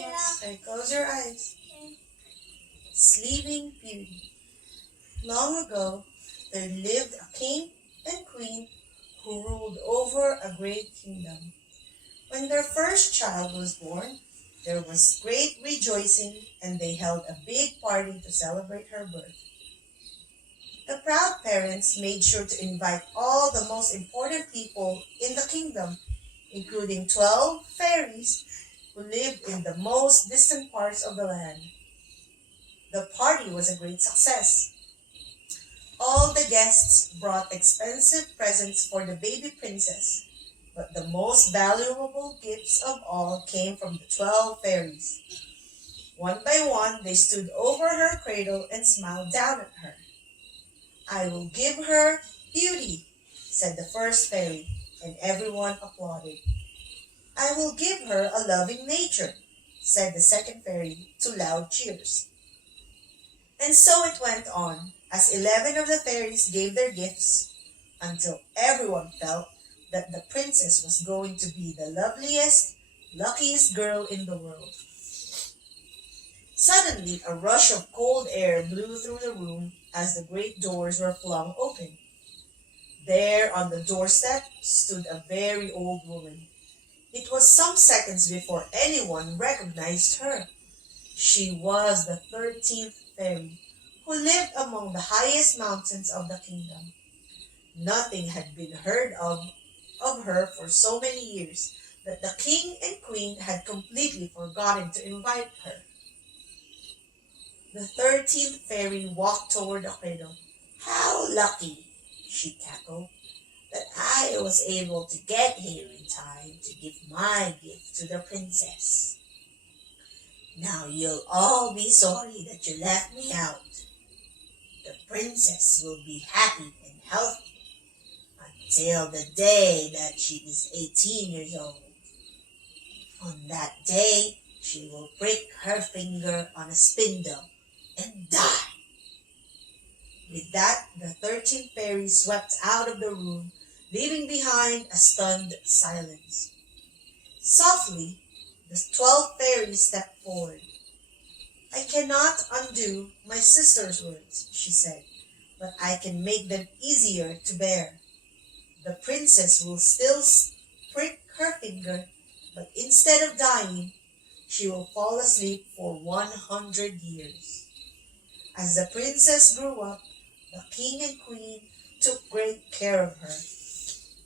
Okay, close your eyes. Sleeping Beauty. Long ago, there lived a king and queen who ruled over a great kingdom. When their first child was born, there was great rejoicing and they held a big party to celebrate her birth. The proud parents made sure to invite all the most important people in the kingdom, including 12 fairies who lived in the most distant parts of the land. The party was a great success. All the guests brought expensive presents for the baby princess, but the most valuable gifts of all came from the 12 fairies. One by one, they stood over her cradle and smiled down at her. I will give her beauty, said the first fairy, and everyone applauded. I will give her a loving nature, said the second fairy to loud cheers. And so it went on, as 11 of the fairies gave their gifts, until everyone felt that the princess was going to be the loveliest, luckiest girl in the world. Suddenly, a rush of cold air blew through the room as the great doors were flung open. There on the doorstep stood a very old woman. It was some seconds before anyone recognized her. She was the 13th fairy, who lived among the highest mountains of the kingdom. Nothing had been heard of her for so many years that the king and queen had completely forgotten to invite her. The 13th fairy walked toward the cradle. How lucky, she cackled, that I was able to get here in time to give my gift to the princess. Now you'll all be sorry that you left me out. The princess will be happy and healthy until the day that she is 18 years old. On that day, she will prick her finger on a spindle and die. With that, the 13 fairies swept out of the room, leaving behind a stunned silence. Softly, the 12 fairies stepped forward. I cannot undo my sister's words, she said, but I can make them easier to bear. The princess will still prick her finger, but instead of dying, she will fall asleep for 100 years. As the princess grew up, the king and queen took great care of her.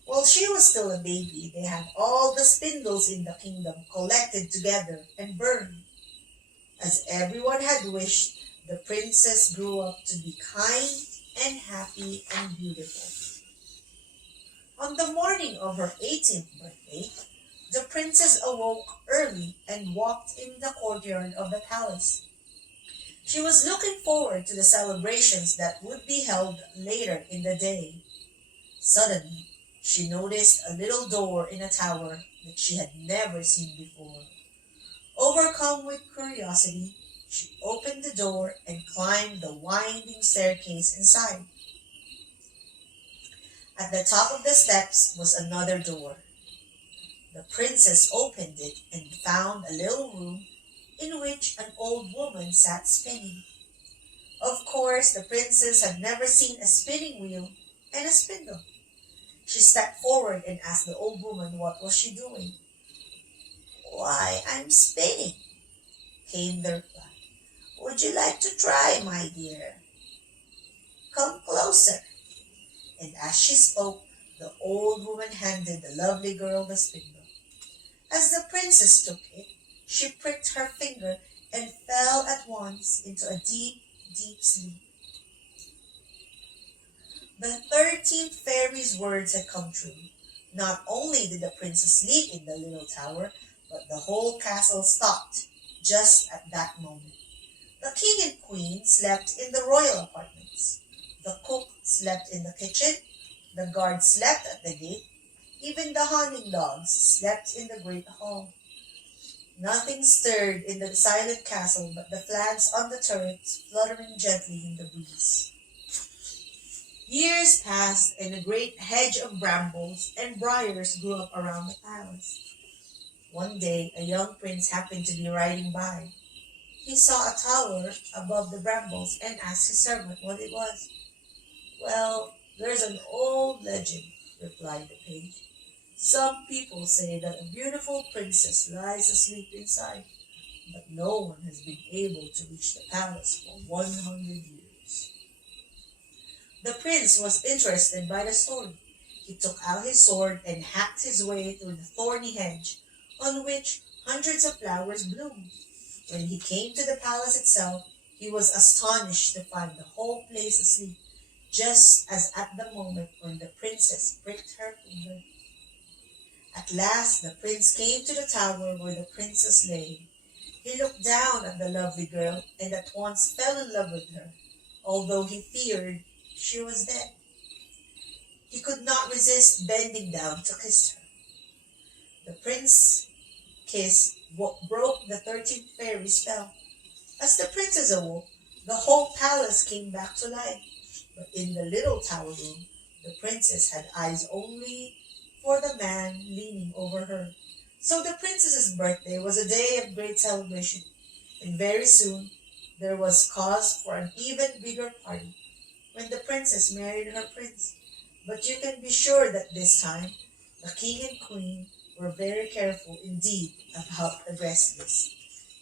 While she was still a baby, they had all the spindles in the kingdom collected together and burned. As everyone had wished, the princess grew up to be kind and happy and beautiful. On the morning of her 18th birthday, the princess awoke early and walked in the courtyard of the palace. She was looking forward to the celebrations that would be held later in the day. Suddenly, she noticed a little door in a tower that she had never seen before. Overcome with curiosity, she opened the door and climbed the winding staircase inside. At the top of the steps was another door. The princess opened it and found a little room in which an old woman sat spinning. Of course, the princess had never seen a spinning wheel and a spindle. She stepped forward and asked the old woman what was she doing. Why, I'm spinning, came the reply. Would you like to try, my dear? Come closer. And as she spoke, the old woman handed the lovely girl the spindle. As the princess took it, she pricked her finger and fell at once into a deep, deep sleep. The 13th fairy's words had come true. Not only did the princess sleep in the little tower, but the whole castle stopped just at that moment. The king and queen slept in the royal apartments. The cook slept in the kitchen. The guard slept at the gate. Even the hunting dogs slept in the great hall. Nothing stirred in the silent castle but the flags on the turrets fluttering gently in the breeze. Years passed, and a great hedge of brambles and briars grew up around the palace. One day, a young prince happened to be riding by. He saw a tower above the brambles and asked his servant what it was. Well, there's an old legend, replied the page. Some people say that a beautiful princess lies asleep inside, but no one has been able to reach the palace for 100 years. The prince was interested by the story. He took out his sword and hacked his way through the thorny hedge, on which hundreds of flowers bloomed. When he came to the palace itself, he was astonished to find the whole place asleep, just as at the moment when the princess pricked her finger. At last the prince came to the tower where the princess lay. He looked down at the lovely girl and at once fell in love with her, although he feared she was dead. He could not resist bending down to kiss her. The prince's kiss broke the 13th fairy spell. As the princess awoke, the whole palace came back to life. But in the little tower room, the princess had eyes only for the man leaning over her. So the princess's birthday was a day of great celebration, and very soon there was cause for an even bigger party when the princess married her prince. But you can be sure that this time the king and queen were very careful indeed about the dresses.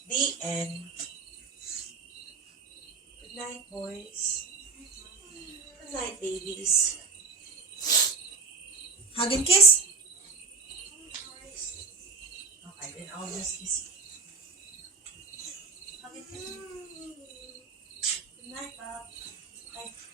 The end. Good night, boys. Good night, babies. Hug and kiss? Okay, then I'll just kiss you. Hug and kiss. Good night, Bob. Bye.